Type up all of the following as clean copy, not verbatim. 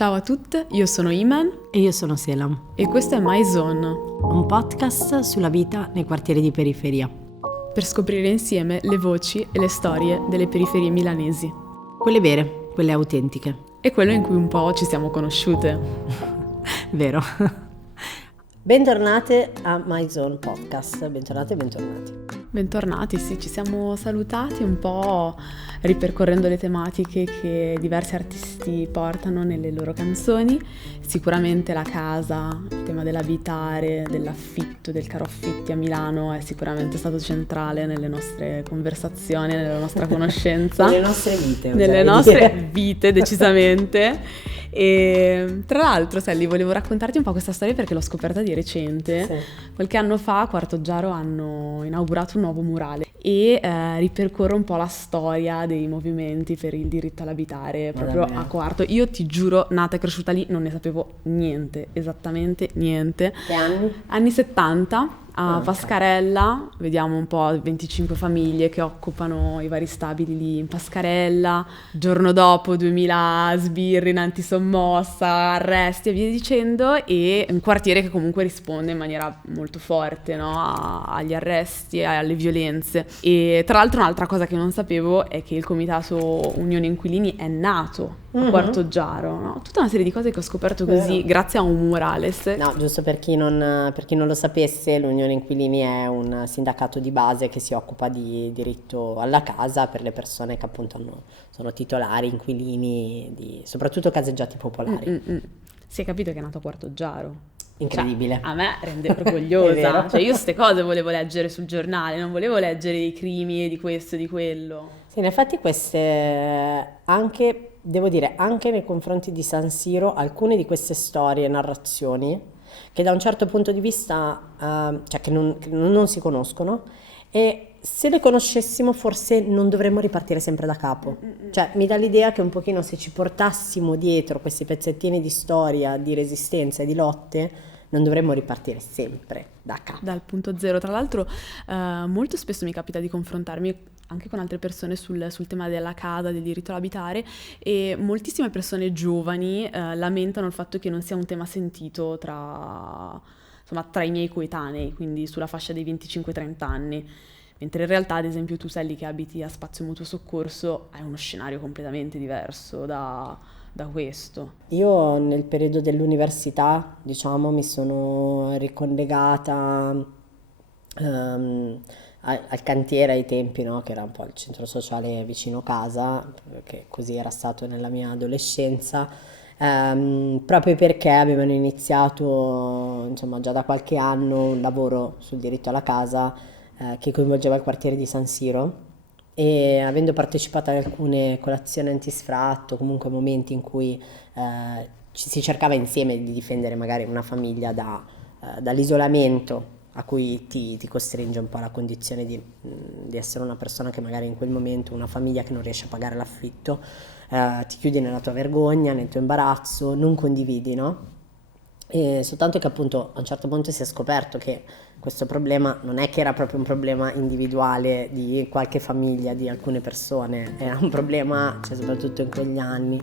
Ciao a tutte, io sono Iman E io sono Selam, e questo è My Zone, un podcast sulla vita nei quartieri di periferia. per scoprire insieme le voci e le storie delle periferie milanesi Quelle vere, quelle autentiche. e quello in cui un po' ci siamo conosciute. Vero? Bentornate a My Zone Podcast, bentornate e bentornati. Bentornati, sì, ci siamo salutati un po' ripercorrendo le tematiche che diversi artisti portano nelle loro canzoni. Sicuramente la casa, il tema dell'abitare, dell'affitto, del caro affitti a Milano è sicuramente stato centrale nelle nostre conversazioni, nella nostra conoscenza. Nelle nostre vite, Nelle oserei nostre dire. vite, decisamente. E tra l'altro, Sally, volevo raccontarti un po' questa storia perché l'ho scoperta di recente. Sì. Qualche anno fa a Quarto Giaro hanno inaugurato un nuovo murale e ripercorre un po' la storia dei movimenti per il diritto all'abitare proprio davvero? a Quarto. Io ti giuro, nata e cresciuta lì, non ne sapevo niente, esattamente niente. Che anni? Anni 70 a ok. Pascarella, vediamo un po' 25 famiglie che occupano i vari stabili lì in Pascarella, giorno dopo 2000 sbirri in antisommossa, arresti e via dicendo, e un quartiere che comunque risponde in maniera molto forte, no? Agli arresti e alle violenze. E tra l'altro un'altra cosa che non sapevo è che il comitato Unione Inquilini è nato a Quarto Giaro, no? Tutta una serie di cose che ho scoperto così Vero. grazie a un murales. No, giusto per chi non lo sapesse, l'Unione Inquilini è un sindacato di base che si occupa di diritto alla casa per le persone che appunto sono titolari, inquilini di soprattutto caseggiati popolari. Si è capito che è nato a Quarto Giaro. Incredibile. Cioè, a me rende È orgogliosa. vero. Cioè, io queste cose volevo leggere sul giornale, non volevo leggere i crimi di questo e di quello. Sì, in effetti queste anche, devo dire, anche nei confronti di San Siro, alcune di queste storie e narrazioni che da un certo punto di vista, cioè che non si conoscono, e se le conoscessimo forse non dovremmo ripartire sempre da capo. Cioè mi dà l'idea che un pochino se ci portassimo dietro questi pezzettini di storia, di resistenza e di lotte, non dovremmo ripartire sempre da capo. Dal punto zero. Tra l'altro, molto spesso mi capita di confrontarmi anche con altre persone sul tema della casa, del diritto all'abitare, e moltissime persone giovani lamentano il fatto che non sia un tema sentito tra i miei coetanei, quindi sulla fascia dei 25-30 anni. Mentre in realtà, ad esempio, tu, Sally, che abiti a Spazio Mutuo Soccorso, hai uno scenario completamente diverso da questo. Io nel periodo dell'università, diciamo, mi sono ricollegata al cantiere ai tempi, no? Che era un po' il centro sociale vicino casa, che così era stato nella mia adolescenza, proprio perché avevano iniziato, insomma, già da qualche anno un lavoro sul diritto alla casa che coinvolgeva il quartiere di San Siro. E avendo partecipato ad alcune colazioni antisfratto, comunque momenti in cui ci si cercava insieme di difendere magari una famiglia dall'isolamento a cui ti costringe un po' la condizione di essere una persona che magari in quel momento, una famiglia che non riesce a pagare l'affitto, ti chiudi nella tua vergogna, nel tuo imbarazzo, non condividi, no? E soltanto che appunto a un certo punto si è scoperto che questo problema non è che era proprio un problema individuale di qualche famiglia, di alcune persone, era un problema, cioè, soprattutto in quegli anni,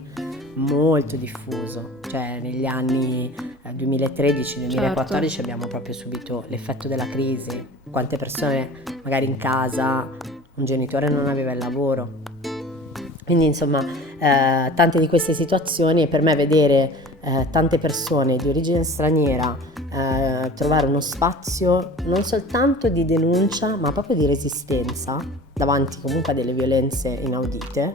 molto diffuso. Cioè negli anni 2013-2014 Certo. abbiamo proprio subito l'effetto della crisi. Quante persone magari in casa, un genitore non aveva il lavoro. Quindi insomma tante di queste situazioni, e per me vedere tante persone di origine straniera trovare uno spazio non soltanto di denuncia ma proprio di resistenza davanti comunque a delle violenze inaudite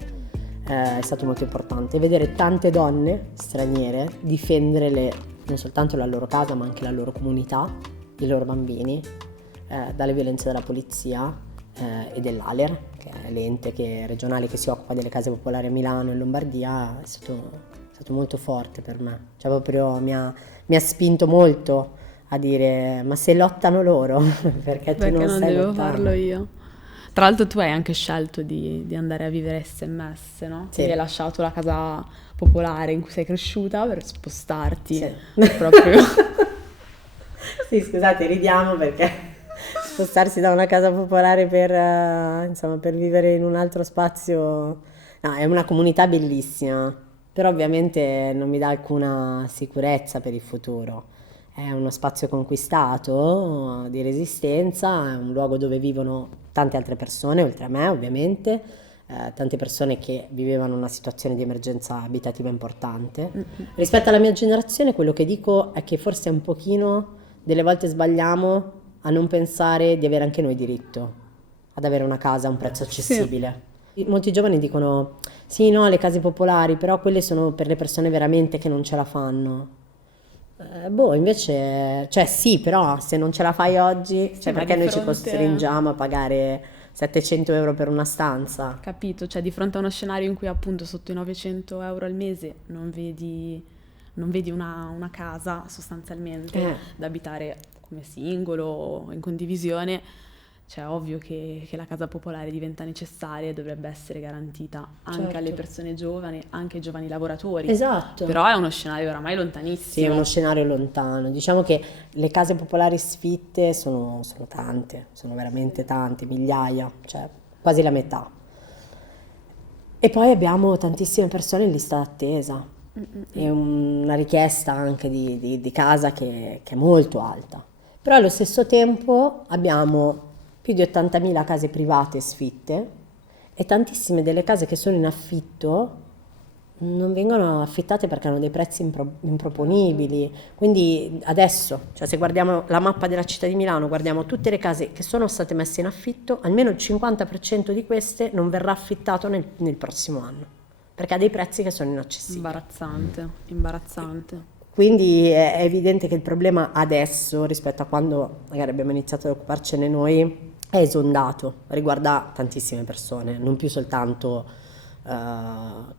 è stato molto importante. Vedere tante donne straniere difendere non soltanto la loro casa ma anche la loro comunità, i loro bambini dalle violenze della polizia e dell'ALER, che è l'ente regionale che si occupa delle case popolari a Milano e Lombardia, è stato molto forte per me. Cioè proprio mi ha spinto molto a dire ma se lottano loro perché tu Perché non non stai devo lottando? farlo io? Tra l'altro tu hai anche scelto di andare a vivere SMS, no? Sì. Quindi hai lasciato la casa popolare in cui sei cresciuta per spostarti Sì. proprio. Sì, scusate, ridiamo perché spostarsi da una casa popolare insomma, per vivere in un altro spazio, no, è una comunità bellissima, però ovviamente non mi dà alcuna sicurezza per il futuro. È uno spazio conquistato di resistenza, è un luogo dove vivono tante altre persone, oltre a me ovviamente, tante persone che vivevano una situazione di emergenza abitativa importante. Rispetto alla mia generazione, quello che dico è che forse un pochino, delle volte sbagliamo a non pensare di avere anche noi diritto ad avere una casa a un prezzo accessibile. Molti giovani dicono, sì, no, le case popolari, però quelle sono per le persone veramente che non ce la fanno. Invece, cioè sì, però se non ce la fai oggi, cioè ma perché di noi ci fronte- costringiamo a pagare 700 euro per una stanza? Capito? Cioè di fronte a uno scenario in cui appunto sotto i 900 euro al mese non vedi una casa sostanzialmente da abitare come singolo o in condivisione, cioè è ovvio che la casa popolare diventa necessaria e dovrebbe essere garantita anche Certo. alle persone giovani, anche ai giovani lavoratori. Esatto. Però è uno scenario oramai Sì, è lontanissimo. uno scenario lontano. Diciamo che le case popolari sfitte sono tante, sono veramente tante, migliaia, cioè quasi la metà. E poi abbiamo tantissime persone in lista d'attesa e una richiesta anche di casa che è molto alta. Però allo stesso tempo abbiamo più di 80.000 case private sfitte e tantissime delle case che sono in affitto non vengono affittate perché hanno dei prezzi improponibili. Quindi adesso, cioè se guardiamo la mappa della città di Milano, guardiamo tutte le case che sono state messe in affitto, almeno il 50% di queste non verrà affittato nel prossimo anno, perché ha dei prezzi che sono inaccessibili. Imbarazzante. Quindi è evidente che il problema adesso, rispetto a quando magari abbiamo iniziato ad occuparcene noi, è esondato, riguarda tantissime persone, non più soltanto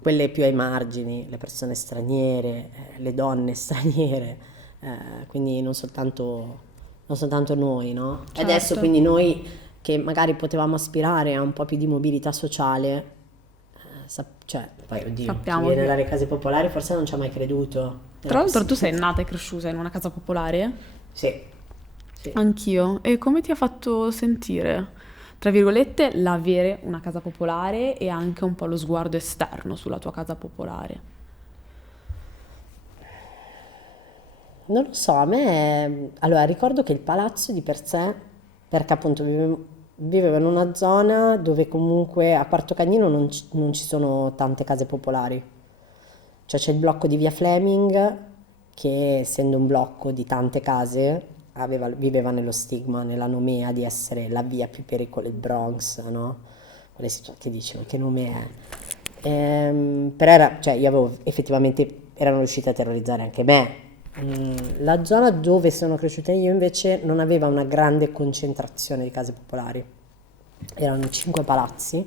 quelle più ai margini, le persone straniere, le donne straniere, quindi non soltanto noi, no? Certo. Adesso quindi noi che magari potevamo aspirare a un po' più di mobilità sociale, cioè, poi oddio, Sappiamo chi viene che- dalle case popolari forse non ci ha mai creduto. Tra l'altro tu sei nata e cresciuta in una casa popolare? Sì, sì. Anch'io. E come ti ha fatto sentire, tra virgolette, l'avere una casa popolare e anche un po' lo sguardo esterno sulla tua casa popolare? Non lo so, a me, allora ricordo che il palazzo di per sé, perché appunto vivevo in una zona dove comunque a Quarto Cagnino non ci sono tante case popolari, cioè c'è il blocco di via Fleming che essendo un blocco di tante case viveva nello stigma, nella nomea di essere la via più pericolosa del Bronx, no? Quelle situazioni che dici, ma che nome è? Però cioè io avevo effettivamente, erano riusciti a terrorizzare anche me. La zona dove sono cresciuta io invece non aveva una grande concentrazione di case popolari, erano 5 palazzi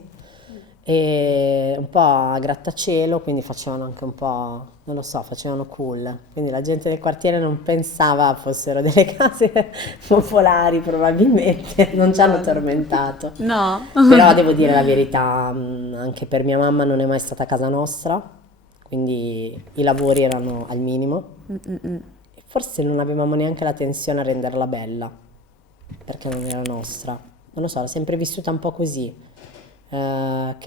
e un po' a grattacielo, quindi facevano anche un po', non lo so, facevano cool, quindi la gente del quartiere non pensava fossero delle case popolari, probabilmente non ci hanno tormentato. No. Però devo dire la verità, anche per mia mamma non è mai stata casa nostra, quindi i lavori erano al minimo. E forse non avevamo neanche la tensione a renderla bella, perché non era nostra. Non lo so, l'ho sempre vissuta un po' così, che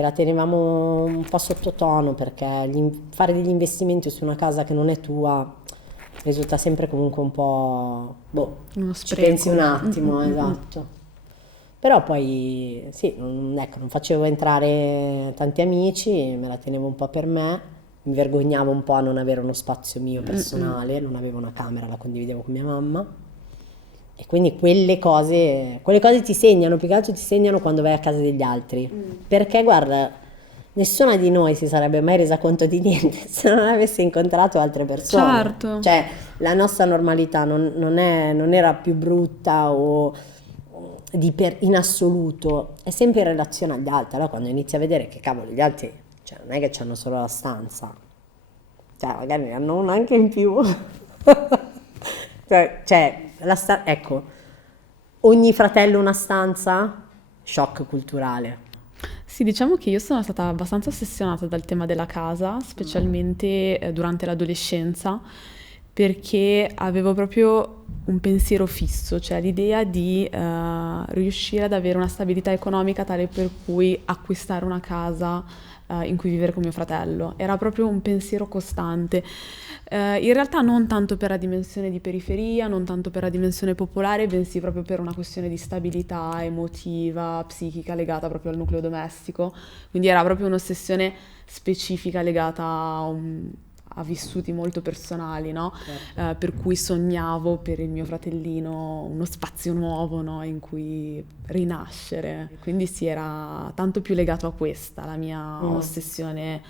la tenevamo un po' sottotono, perché fare degli investimenti su una casa che non è tua risulta sempre comunque un po', Uno ci spreco. pensi un attimo, esatto. Però poi sì, ecco, non facevo entrare tanti amici, me la tenevo un po' per me, mi vergognavo un po' a non avere uno spazio mio personale, non avevo una camera, la condividevo con mia mamma. E quindi quelle cose ti segnano, più che altro ti segnano quando vai a casa degli altri. Perché guarda, nessuna di noi si sarebbe mai resa conto di niente se non avesse incontrato altre persone. Certo. Cioè, la nostra normalità non era più brutta o in assoluto, è sempre in relazione agli altri. Allora quando inizi a vedere che cavolo gli altri, cioè non è che c'hanno solo la stanza, cioè magari ne hanno una anche in più. Ecco, ogni fratello una stanza, shock culturale. Sì, diciamo che io sono stata abbastanza ossessionata dal tema della casa, specialmente durante l'adolescenza, perché avevo proprio un pensiero fisso, cioè l'idea di riuscire ad avere una stabilità economica tale per cui acquistare una casa in cui vivere con mio fratello. Era proprio un pensiero costante. In realtà non tanto per la dimensione di periferia, non tanto per la dimensione popolare, bensì proprio per una questione di stabilità emotiva, psichica legata proprio al nucleo domestico. Quindi era proprio un'ossessione specifica legata a vissuti molto personali, no? Certo. Per cui sognavo per il mio fratellino uno spazio nuovo, no? In cui rinascere. Quindi sì, era tanto più legato a questa, la mia ossessione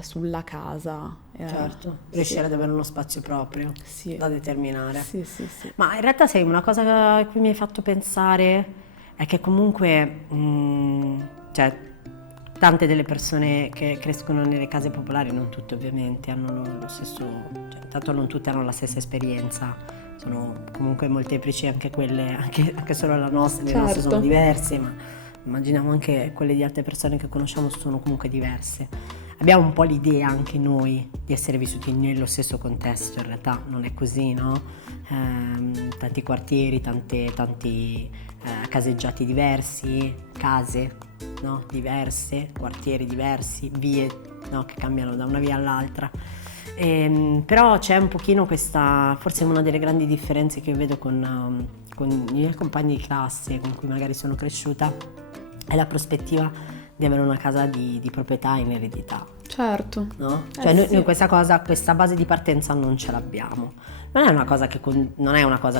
sulla casa. Certo, riuscire ad avere uno spazio proprio Sì. da determinare. Sì. Ma in realtà sai, una cosa a cui mi hai fatto pensare è che comunque, cioè, tante delle persone che crescono nelle case popolari, non tutte ovviamente, hanno lo stesso, cioè, tanto non tutte hanno la stessa esperienza, sono comunque molteplici anche quelle, anche solo la nostra, le nostre sono Certo. diverse, ma immaginiamo anche quelle di altre persone che conosciamo sono comunque diverse. Abbiamo un po' l'idea anche noi di essere vissuti nello stesso contesto, in realtà non è così, no? Tanti quartieri, tanti caseggiati diversi, case, no? Diverse, quartieri diversi, vie, no? Che cambiano da una via all'altra. Però c'è un pochino questa, forse una delle grandi differenze che io vedo con i miei compagni di classe con cui magari sono cresciuta, è la prospettiva di avere una casa di proprietà in eredità, Certo. no? Cioè noi Sì. questa base di partenza non ce l'abbiamo. Non è una cosa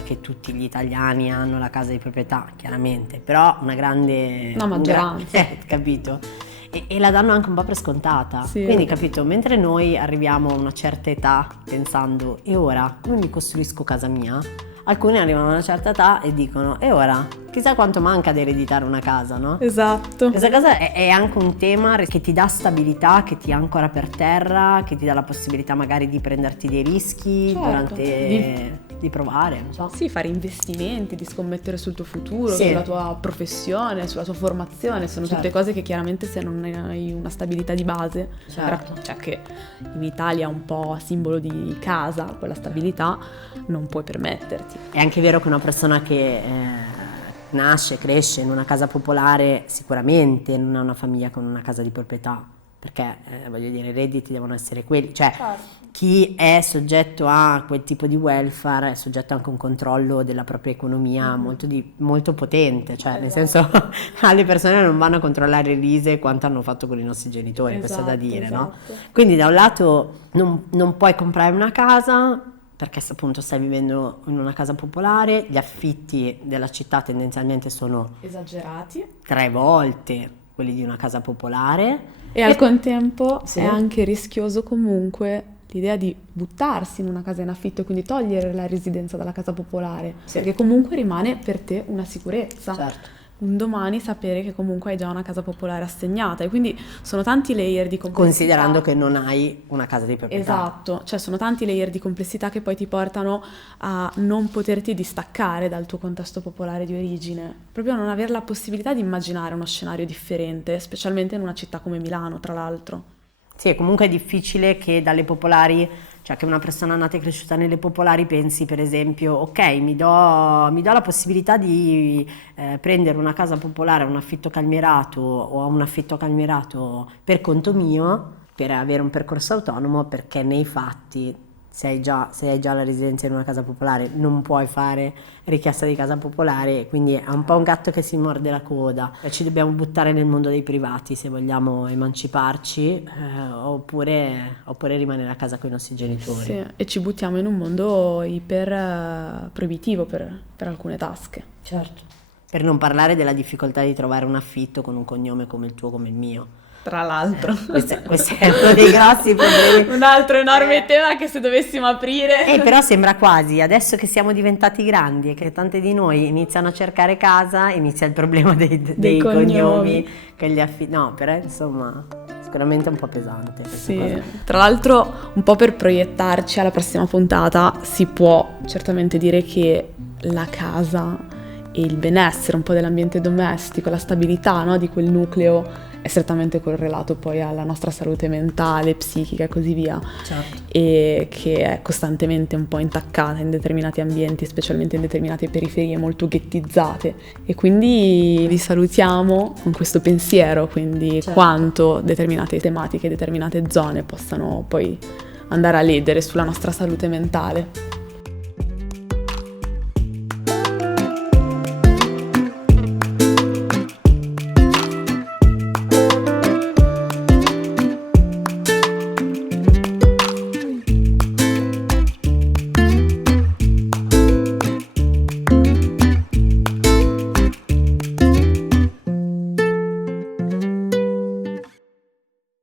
che tutti gli italiani hanno la casa di proprietà, chiaramente, però una grande... Una maggioranza. Capito? E la danno anche un po' per scontata. Sì. Quindi, capito, mentre noi arriviamo a una certa età pensando, e ora come mi costruisco casa mia? Alcuni arrivano a una certa età e dicono, e ora? Chissà quanto manca ad ereditare una casa, no? Esatto. Questa cosa è anche un tema che ti dà stabilità, che ti ancora per terra, che ti dà la possibilità magari di prenderti dei rischi Certo. durante di provare, non so. Sì, fare investimenti, di scommettere sul tuo futuro, Sì. sulla tua professione, sulla tua formazione, sono tutte Certo. cose che chiaramente se non hai una stabilità di base, Certo. cioè che in Italia è un po' simbolo di casa, quella stabilità, non puoi permetterti. È anche vero che una persona che nasce, cresce in una casa popolare sicuramente non ha una famiglia con una casa di proprietà, perché voglio dire, i redditi devono essere quelli, cioè chi è soggetto a quel tipo di welfare è soggetto anche a un controllo della propria economia molto potente, cioè nel senso alle persone non vanno a controllare l'ISEE quanto hanno fatto con i nostri genitori, questo è da dire, no? Quindi da un lato non puoi comprare una casa perché appunto stai vivendo in una casa popolare, gli affitti della città tendenzialmente sono Esagerati. 3 volte quelli di una casa popolare. E al contempo Sì. è anche rischioso comunque l'idea di buttarsi in una casa in affitto e quindi togliere la residenza dalla casa popolare, Sì. perché comunque rimane per te una sicurezza. Certo. Un domani sapere che comunque hai già una casa popolare assegnata e quindi sono tanti layer di complessità. Considerando che non hai una casa di proprietà. Esatto, cioè sono tanti layer di complessità che poi ti portano a non poterti distaccare dal tuo contesto popolare di origine, proprio a non avere la possibilità di immaginare uno scenario differente, specialmente in una città come Milano, tra l'altro. Sì, comunque è difficile che dalle popolari, cioè che una persona nata e cresciuta nelle popolari pensi per esempio, ok, mi do la possibilità di prendere una casa popolare, un affitto calmierato o un affitto calmierato per conto mio, per avere un percorso autonomo, perché nei fatti se hai già la residenza in una casa popolare non puoi fare richiesta di casa popolare, quindi è un po' un gatto che si morde la coda. Ci dobbiamo buttare nel mondo dei privati se vogliamo emanciparci, oppure rimanere a casa con i nostri genitori. Sì, e ci buttiamo in un mondo iper proibitivo per alcune tasche. Certo. Per non parlare della difficoltà di trovare un affitto con un cognome come il tuo, come il mio. Tra l'altro. Questo è uno dei grossi problemi. Un altro enorme tema che se dovessimo aprire... Però sembra quasi, adesso che siamo diventati grandi e che tante di noi iniziano a cercare casa, inizia il problema dei cognomi, che gli no, però insomma, sicuramente è un po' pesante questa Sì, cosa. tra l'altro un po' per proiettarci alla prossima puntata si può certamente dire che la casa e il benessere un po' dell'ambiente domestico, la stabilità, no, di quel nucleo è strettamente correlato poi alla nostra salute mentale, psichica e così via, Certo. e che è costantemente un po' intaccata in determinati ambienti, specialmente in determinate periferie molto ghettizzate. E quindi vi salutiamo con questo pensiero, quindi Certo. quanto determinate tematiche, determinate zone possano poi andare a ledere sulla nostra salute mentale.